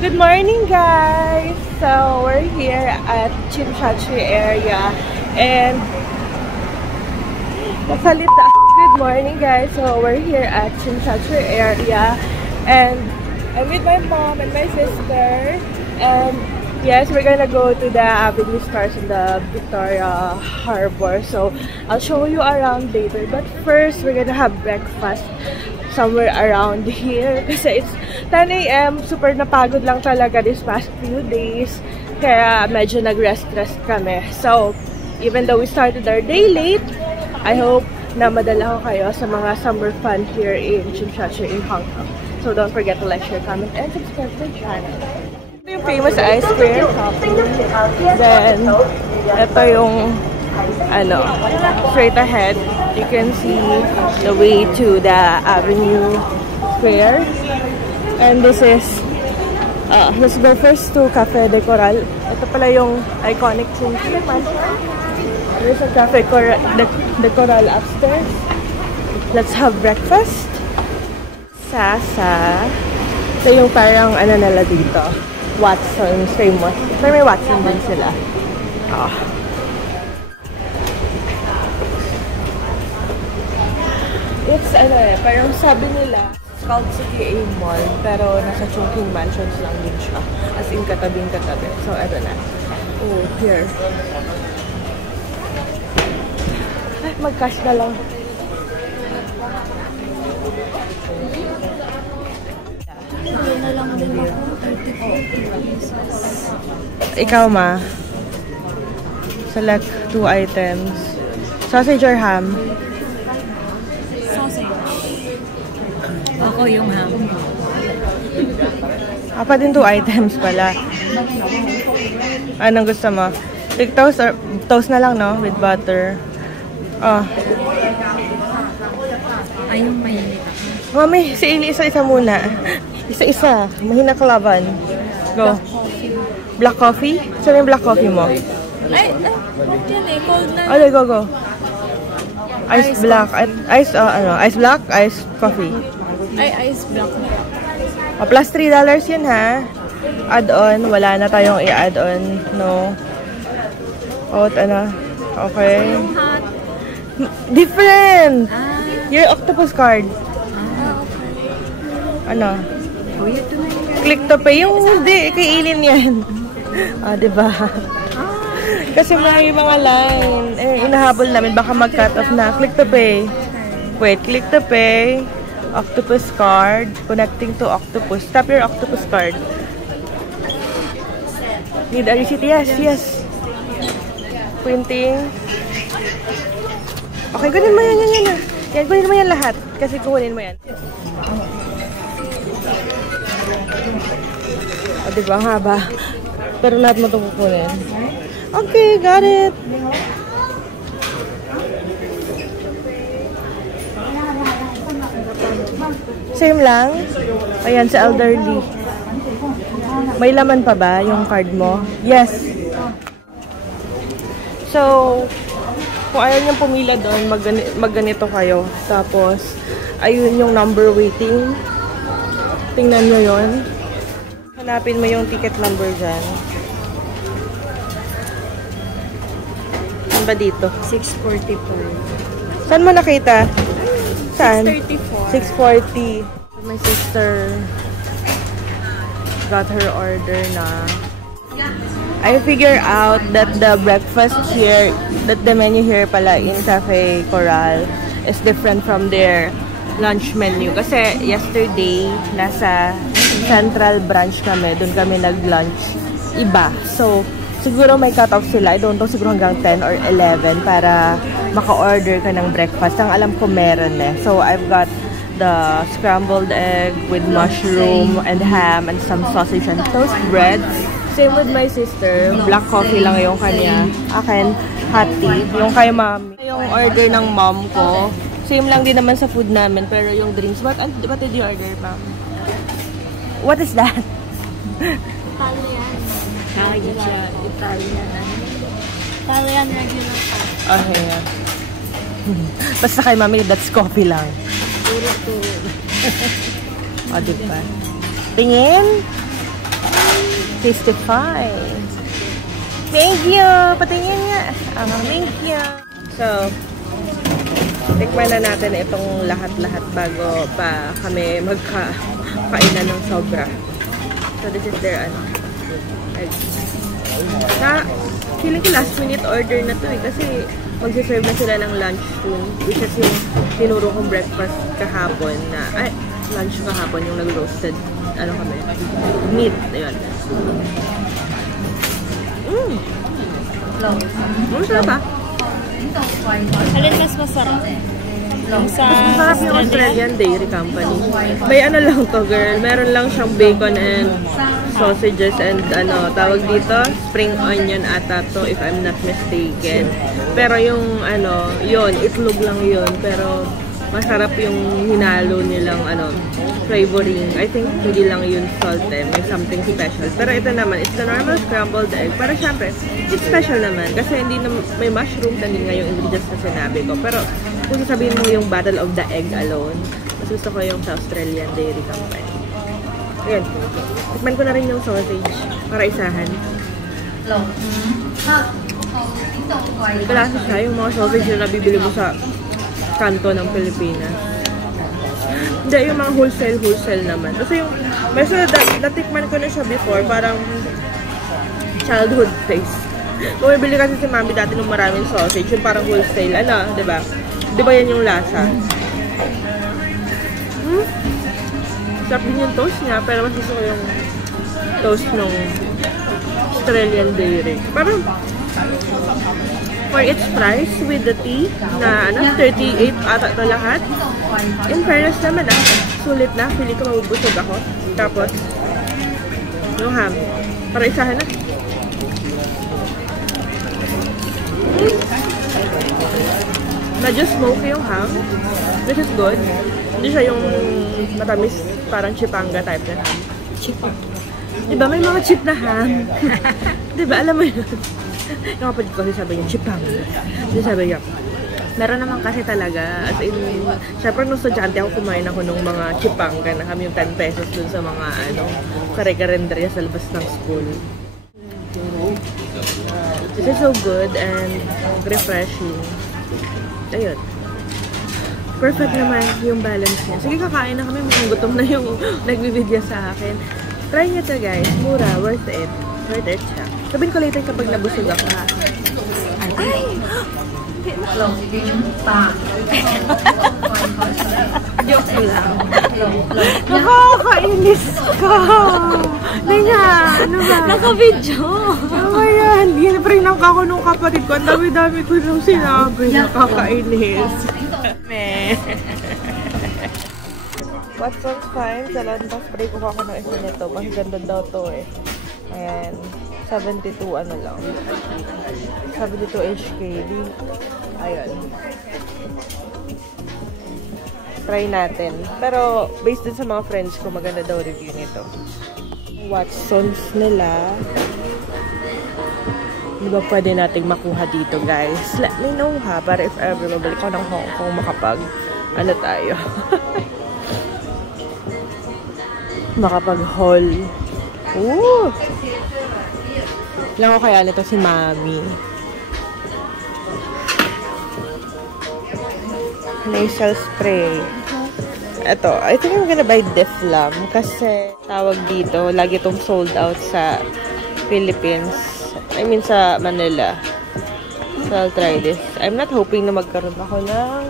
Good morning, guys! So, we're here at Chimchachi area and nasalita. Good morning, guys! So, we're here at Chimchachi area and I'm with my mom and my sister and yes, we're gonna go to the Avenue Stars in the Victoria Harbor. So, I'll show you around later. But first, we're gonna have breakfast somewhere around here. Kasi it's 10 AM. Super napagod lang talaga this past few days. Kaya medyo nag-rest-rest kami. So, even though we started our day late, I hope na madala ko kayo sa mga summer fun here in Chimchachi in Hong Kong. So, don't forget to like, share, comment, and subscribe to the channel. Yung famous ice cream. Then, ito yung straight ahead. You can see the way to the Avenue Square. And this is, let's go first to Cafe de Coral. Ito pala yung iconic Chimchachi Mansion. There's a Cafe de Coral upstairs. Let's have breakfast. Sasa. Ito yung parang nila dito. Watson's famous. May Watson din sila. It's parang sabi nila, it's called City A Mall, pero nasa Chongqing Mansions lang din siya. As in, katabing-katabi. So, eto na. Oh, here. Ay, mag-cash na lang. Na lang din ako, 34 pesos. Ikaw, ma. Select 2 items. Sausage or ham? Sausage. Ako yung ham. Pa din 2 items pala. Anong gusto mo? Take toast or toast na lang, no? With butter. Ay, yung mainit. Mami, si Ili, isa-isa muna. Isa-isa. Mahina kalaban. Go. Black coffee? Saan yung black coffee mo? Ay, yan eh. Cold na. Okay, go. Ice black. Ice black, ice coffee. Ay, ice black na. Plus $3 yun, ha? Add-on. Wala na tayong i-add-on. No. Okay. Yung hot. Different! Your octopus card. Okay. Click to pay. Yung hindi, kay Ilin yan. Diba? Kasi may mga line. Inahabol namin. Baka mag-cut off na. Click to pay. Wait, click to pay. Octopus card. Connecting to octopus. Tap your octopus card. Need a receipt? Yes. Printing. Okay, kunin mo yan. Yan, kunin mo yan lahat. Kasi kunin mo yan. Diba, haba. Pero lahat mo ito kukunin. Okay, got it. Same lang. Ayan, sa elderly. May laman pa ba yung card mo? Yes. So, kung ayaw niyong pumila doon, magganito kayo. Tapos, ayun yung number waiting. Tingnan nyo yun. Hanapin mo yung ticket number dyan. Saan ba dito? 644. Saan mo nakita? Saan? 634. 640. My sister got her order na. I figure out that the breakfast here, that the menu here pala in Cafe Coral is different from their lunch menu. Kasi yesterday, nasa Central Branch kami. Doon kami nag-lunch. Iba. So, siguro may cut-off sila. I don't know, siguro hanggang 10 or 11 para maka-order ka ng breakfast. Ang alam ko meron eh. So, I've got the scrambled egg with mushroom and ham and some sausage and toast bread. Same with my sister. Black coffee lang yung kanya. Akin, hot tea. Yung kay mami. Yung order ng mom ko. Same lang din naman sa food namin. Pero yung drinks. What did you order, ma'am? What is that? Italian. Italian regular coffee. Okay. Basta kay mami, that's coffee lang. Puro. O, diba? Tingin? Tastify. Thank you! Patingin nga. Thank you. So, tikman na natin itong lahat-lahat bago pa kami magkakainan ng sobra. So, this is their egg. Feeling ko last minute order na to eh. Kasi magsiserve na sila ng lunch soon. Which is yung tinuro kong breakfast kahapon na, lunch kahapon yung nag-roasted, meat. Ayun. Masarap ba? Alin mas masarap? Masarap yung Australian Dairy Company. May lang to, girl. Meron lang siyang bacon and sausages and tawag dito, spring onion ata to if I'm not mistaken. Pero yung yun, itlog lang yun. Pero masarap yung hinalo nilang flavoring. I think hindi lang yun salt eh. May something special. Pero ito naman, it's the normal scrambled egg. Pero syempre, it's special naman. Kasi hindi na, may mushroom na din nga yung ingredients na sinabi ko. Pero kung sasabihin mo yung battle of the egg alone, mas gusto ko yung sa Australian Dairy Company. Ayan. Tikman ko na rin yung sausage para isahan. Kalasa siya yung mga sausage na nabibili mo sa kanto ng Pilipinas. Hindi, yung mga wholesale naman. Kasi yung, basta natikman ko na siya before, parang childhood taste. Bumibili kasi si Mami dati ng maraming sausage, yung parang wholesale, diba? Diba yan yung lasa? Sarap din yung toast niya, pero mas gusto ko yung toast ng Australian Dairy. Parang, for its price with the tea na 38 ata ito lahat. In fairness naman sulit na. Pili ko mabubusog ako. Tapos, yung ham. Para isahan na. Medyo smoky yung ham. Which is good. Hindi siya yung matamis, parang chipanga type na ham. Chipanga. Diba may mga chip na ham? Diba alam mo yun? Yung kapatid ko, sabi niya, chipang. Sabi niya, meron naman kasi talaga. As in, syempre nung estudyante ako, kumain ako nung mga chipang na kami yung 10 pesos dun sa mga, kare-karenderya sa labas ng school. This is so good and refreshing. Ayun. Perfect naman yung balance niya. Sige, kakain na kami. Mukhang gutom na yung nagbibideo sa akin. Try nyo to guys. Mura. Worth it. Worth it siya. Sabihin ko later kapag nabusog ako ha. Ay! Joke lang. Nakakainis ka! Nanya, ano ba? Naka-video! Ano ba yan? Ginaprinang ako nung kapatid ko. Ang dami-dami ko nung sinabi. Nakakainis. Meh. Watson's Fine. Sa lantas, spray ko ako ng isa nito. Mas ganda daw to eh. Ayan. 72 lang. 72 HKD. Ayun. Try natin. Pero, based din sa mga friends ko, maganda daw review nito. Watson's nila. Di ba pwede nating makuha dito, guys? Let me know ha, para if ever mabalik ko ng Hong Kong tayo. Makapag-haul. Ooh! Lang ko kaya nito si Mami. Nasal spray. Ito, I think I'm gonna buy Deflam kasi tawag dito, lagi itong sold out sa Philippines. I mean sa Manila. So I'll try this. I'm not hoping na magkaroon ako ng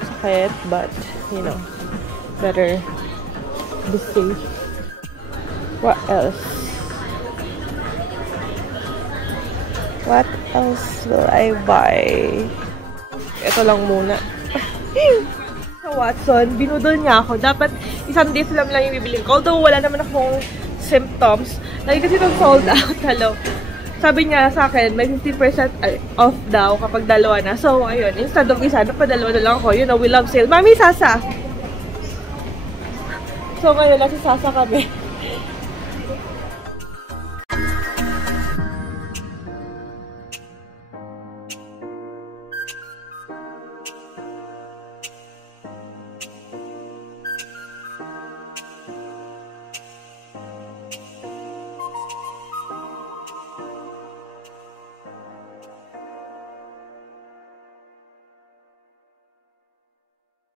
sakit, but you know, better be safe. What else? What else will I buy? Ito lang muna. Sa Watson, binudol niya ako. Dapat isang Deflam lang yung bibili ko. Although wala naman akong symptoms. Lagi kasi itong sold out. Hello. Sabi niya sa akin, may 50% off daw kapag dalawa na. So, ayun. Instead of isa, napadalawa na lang ako. You know, we love sale. Mami, Sasa! So, ngayon, nasa Sasa kami.